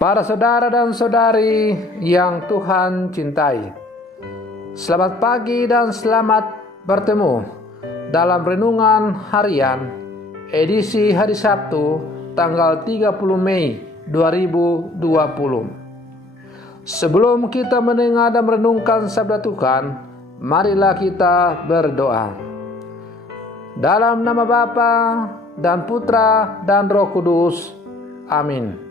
Para saudara dan saudari yang Tuhan cintai, selamat pagi dan selamat bertemu dalam renungan harian edisi hari Sabtu tanggal 30 Mei 2020. Sebelum kita mendengar dan merenungkan sabda Tuhan, marilah kita berdoa. Dalam nama Bapa dan Putra dan Roh Kudus. Amin.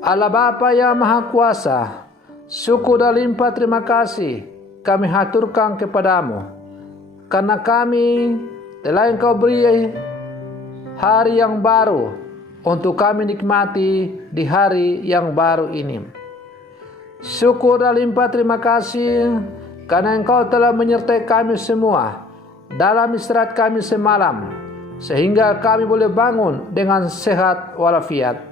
Allah Bapa yang Maha Kuasa, syukur dan limpah terima kasih kami haturkan kepadamu, karena kami telah Engkau beri hari yang baru untuk kami nikmati di hari yang baru ini. Syukur dan limpah terima kasih karena Engkau telah menyertai kami semua dalam istirahat kami semalam, sehingga kami boleh bangun dengan sehat walafiat.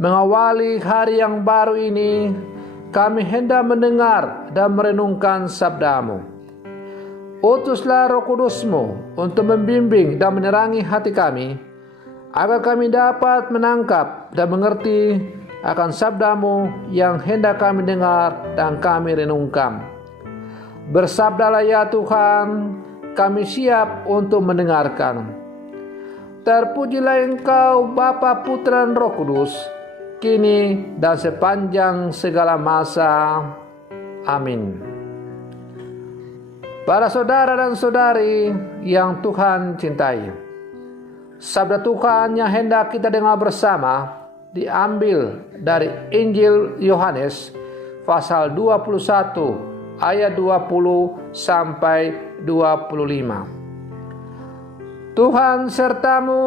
Mengawali hari yang baru ini, kami hendak mendengar dan merenungkan sabda-Mu. Utuslah Roh Kudus-Mu untuk membimbing dan menerangi hati kami, agar kami dapat menangkap dan mengerti akan sabda-Mu yang hendak kami dengar dan kami renungkan. Bersabdalah ya Tuhan, kami siap untuk mendengarkan. Terpujilah Engkau Bapa, Putra dan Roh Kudus, kini dan sepanjang segala masa. Amin. Para saudara dan saudari yang Tuhan cintai, sabda Tuhan yang hendak kita dengar bersama diambil dari Injil Yohanes pasal 21 ayat 20 sampai 25. Tuhan sertamu.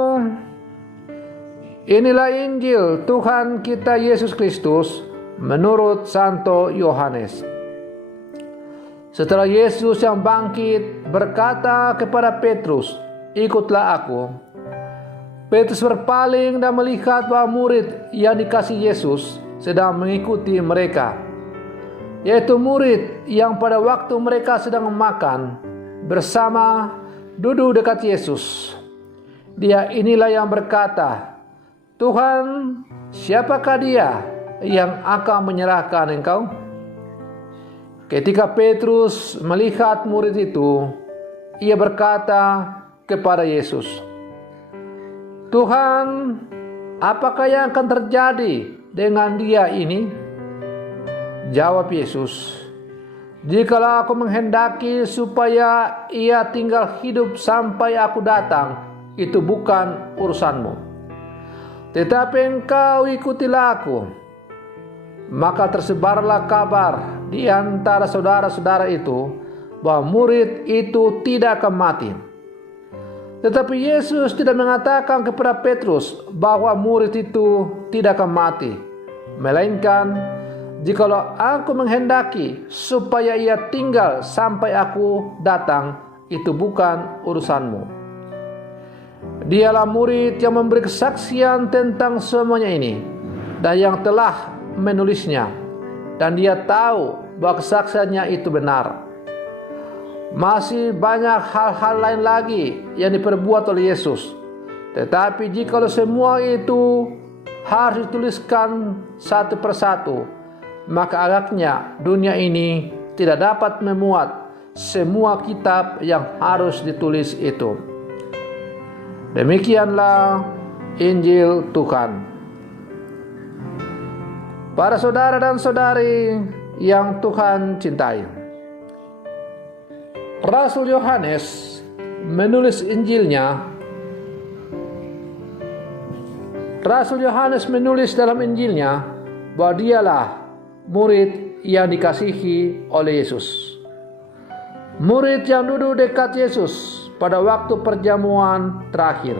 Inilah Injil Tuhan kita Yesus Kristus menurut Santo Yohanes. Setelah Yesus yang bangkit berkata kepada Petrus, "Ikutlah aku." Petrus berpaling dan melihat bahwa murid yang dikasih Yesus sedang mengikuti mereka, yaitu murid yang pada waktu mereka sedang makan bersama duduk dekat Yesus. Dia inilah yang berkata, "Tuhan, siapakah dia yang akan menyerahkan Engkau?" Ketika Petrus melihat murid itu, ia berkata kepada Yesus, "Tuhan, apakah yang akan terjadi dengan dia ini?" Jawab Yesus, "Jikalau aku menghendaki supaya ia tinggal hidup sampai aku datang, itu bukan urusanmu. Tetapi engkau ikutilah aku." Maka tersebarlah kabar di antara saudara-saudara itu bahwa murid itu tidak akan mati. Tetapi Yesus tidak mengatakan kepada Petrus bahwa murid itu tidak akan mati, melainkan, "Jikalau aku menghendaki supaya ia tinggal sampai aku datang, itu bukan urusanmu." Dialah murid yang memberi kesaksian tentang semuanya ini dan yang telah menulisnya, dan dia tahu bahwa kesaksiannya itu benar. Masih banyak hal-hal lain lagi yang diperbuat oleh Yesus, tetapi jikalau semua itu harus dituliskan satu persatu, maka agaknya dunia ini tidak dapat memuat semua kitab yang harus ditulis itu. Demikianlah Injil Tuhan. Para saudara dan saudari yang Tuhan cintai, Rasul Yohanes menulis Injilnya. Rasul Yohanes menulis dalam Injilnya bahwa dialah murid yang dikasihi oleh Yesus. Murid yang duduk dekat Yesus pada waktu perjamuan terakhir,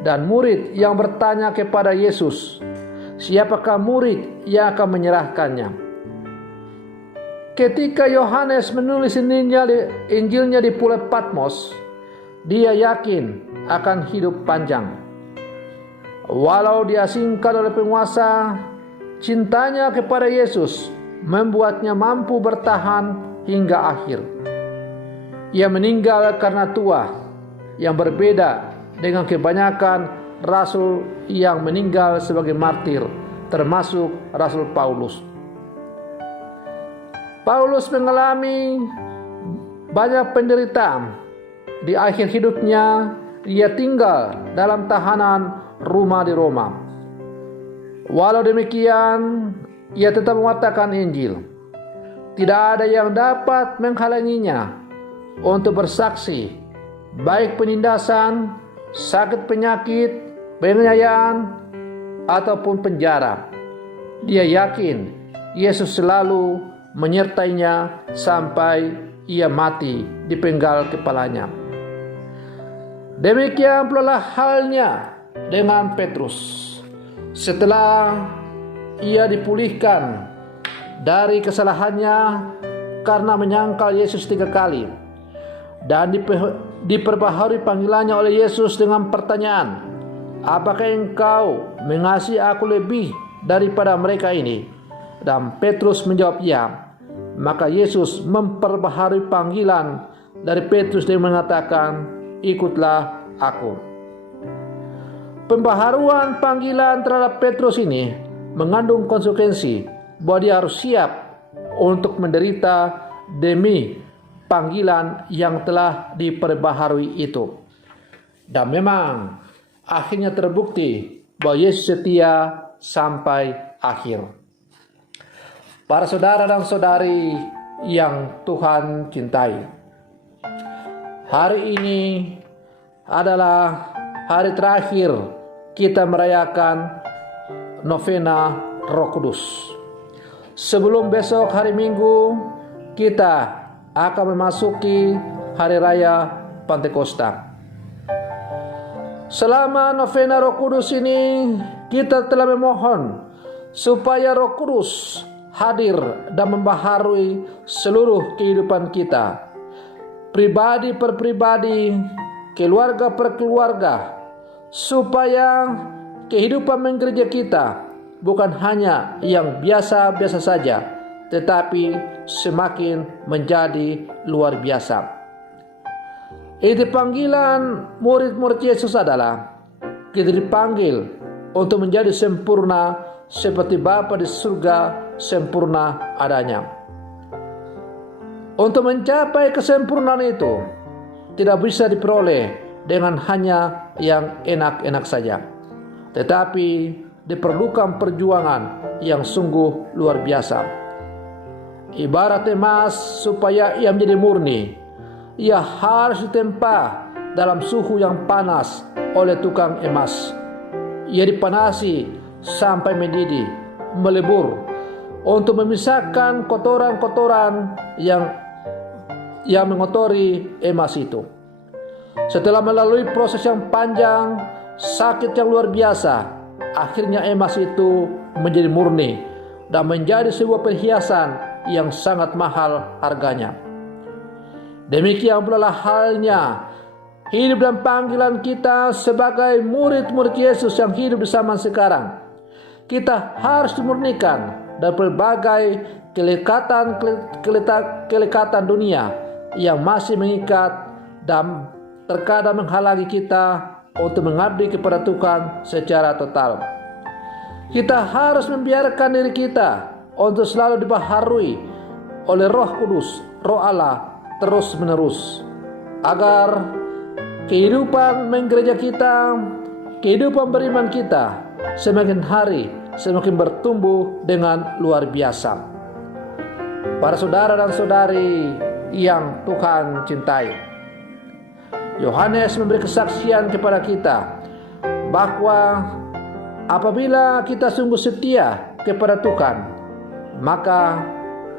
dan murid yang bertanya kepada Yesus, siapakah murid yang akan menyerahkannya. Ketika Yohanes menulis Injilnya di Pulau Patmos, dia yakin akan hidup panjang. Walau diasingkan oleh penguasa, cintanya kepada Yesus membuatnya mampu bertahan hingga akhir. Ia meninggal karena tua, yang berbeda dengan kebanyakan rasul yang meninggal sebagai martir, termasuk Rasul Paulus. Paulus mengalami banyak penderitaan. Di akhir hidupnya, ia tinggal dalam tahanan rumah di Roma. Walau demikian, ia tetap mengatakan Injil. Tidak ada yang dapat menghalanginya untuk bersaksi, baik penindasan, sakit penyakit, penganiayaan, ataupun penjara. Dia yakin Yesus selalu menyertainya sampai ia mati dipenggal kepalanya. Demikian pula halnya dengan Petrus. Setelah ia dipulihkan dari kesalahannya karena menyangkal Yesus 3 kali dan diperbaharui panggilannya oleh Yesus dengan pertanyaan, "Apakah engkau mengasihi aku lebih daripada mereka ini?" Dan Petrus menjawab ya. Maka Yesus memperbaharui panggilan dari Petrus dengan mengatakan, "Ikutlah aku." Pembaharuan panggilan terhadap Petrus ini mengandung konsekuensi bahwa dia harus siap untuk menderita demi panggilan yang telah diperbaharui itu. Dan memang akhirnya terbukti bahwa Yesus setia sampai akhir. Para saudara dan saudari yang Tuhan cintai, hari ini adalah hari terakhir kita merayakan novena Roh Kudus. Sebelum besok hari Minggu, kita akan memasuki hari raya Pentakosta. Selama novena Roh Kudus ini, kita telah memohon supaya Roh Kudus hadir dan membaharui seluruh kehidupan kita, pribadi per pribadi, keluarga per keluarga, supaya kehidupan menggereja kita bukan hanya yang biasa-biasa saja, tetapi semakin menjadi luar biasa. Itu panggilan murid-murid Yesus adalah kita dipanggil untuk menjadi sempurna seperti Bapa di surga sempurna adanya. Untuk mencapai kesempurnaan itu tidak bisa diperoleh dengan hanya yang enak-enak saja, tetapi diperlukan perjuangan yang sungguh luar biasa. Ibarat emas, supaya ia menjadi murni, ia harus ditempa dalam suhu yang panas oleh tukang emas. Ia dipanasi sampai mendidih, melebur, untuk memisahkan kotoran-kotoran yang mengotori emas itu. Setelah melalui proses yang panjang, sakit yang luar biasa, akhirnya emas itu menjadi murni dan menjadi sebuah perhiasan yang sangat mahal harganya. Demikian pula halnya hidup dan panggilan kita sebagai murid-murid Yesus yang hidup di zaman sekarang. Kita harus dimurnikan dari berbagai kelekatan dunia yang masih mengikat dan terkadang menghalangi kita untuk mengabdi kepada Tuhan secara total. Kita harus membiarkan diri kita untuk selalu dibaharui oleh Roh Kudus, Roh Allah terus menerus, agar kehidupan menggereja kita, kehidupan beriman kita semakin hari semakin bertumbuh dengan luar biasa. Para saudara dan saudari yang Tuhan cintai, Yohanes memberi kesaksian kepada kita bahwa apabila kita sungguh setia kepada Tuhan, maka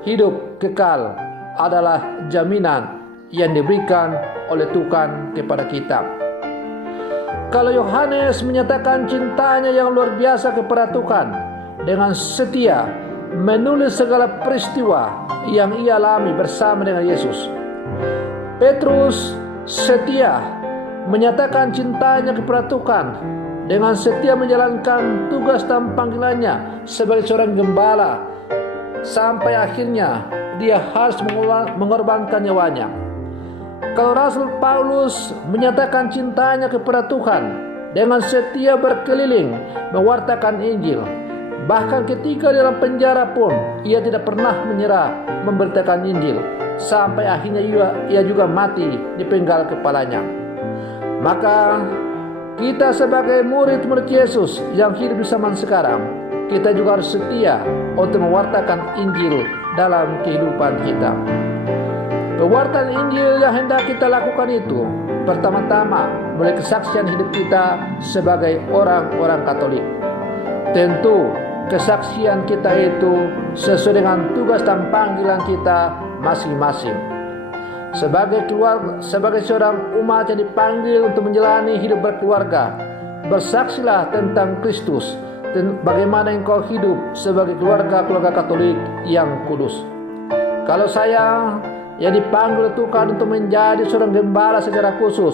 hidup kekal adalah jaminan yang diberikan oleh Tuhan kepada kita. Kalau Yohanes menyatakan cintanya yang luar biasa kepada Tuhan dengan setia menulis segala peristiwa yang ia alami bersama dengan Yesus, Petrus setia menyatakan cintanya kepada Tuhan dengan setia menjalankan tugas dan panggilannya sebagai seorang gembala sampai akhirnya dia harus mengorbankan nyawanya. Kalau Rasul Paulus menyatakan cintanya kepada Tuhan dengan setia berkeliling mewartakan Injil. Bahkan ketika dalam penjara pun ia tidak pernah menyerah memberitakan Injil, sampai akhirnya ia juga mati dipenggal kepalanya. Maka kita sebagai murid-murid Yesus yang hidup di zaman sekarang, kita juga harus setia untuk mewartakan Injil dalam kehidupan kita. Pewartaan Injil yang hendak kita lakukan itu pertama-tama melalui kesaksian hidup kita sebagai orang-orang Katolik. Tentu kesaksian kita itu sesuai dengan tugas dan panggilan kita masing-masing. Sebagai seorang umat yang dipanggil untuk menjalani hidup berkeluarga, bersaksilah tentang Kristus dan bagaimana engkau hidup sebagai keluarga Katolik yang kudus. Kalau saya yang dipanggil Tuhan untuk menjadi seorang gembala secara khusus,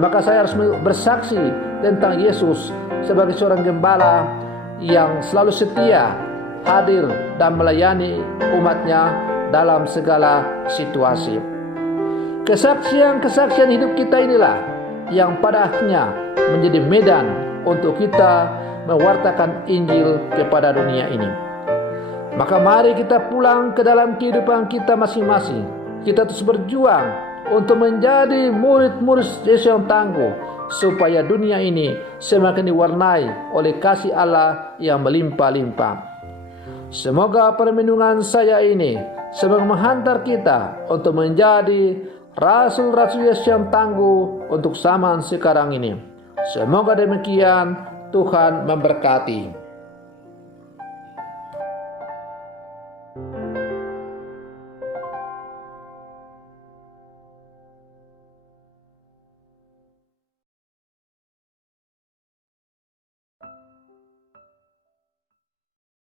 maka saya harus bersaksi tentang Yesus sebagai seorang gembala yang selalu setia, hadir dan melayani umatnya dalam segala situasi. Kesaksian hidup kita inilah yang pada akhirnya menjadi medan untuk kita mewartakan Injil kepada dunia ini. Maka mari kita pulang ke dalam kehidupan kita masing-masing. Kita terus berjuang untuk menjadi murid-murid Yesus yang tangguh, supaya dunia ini semakin diwarnai oleh kasih Allah yang melimpah-limpah. Semoga permenungan saya ini semoga menghantar kita untuk menjadi rasul-rasul Yesus yang tangguh untuk zaman sekarang ini. Semoga demikian. Tuhan memberkati.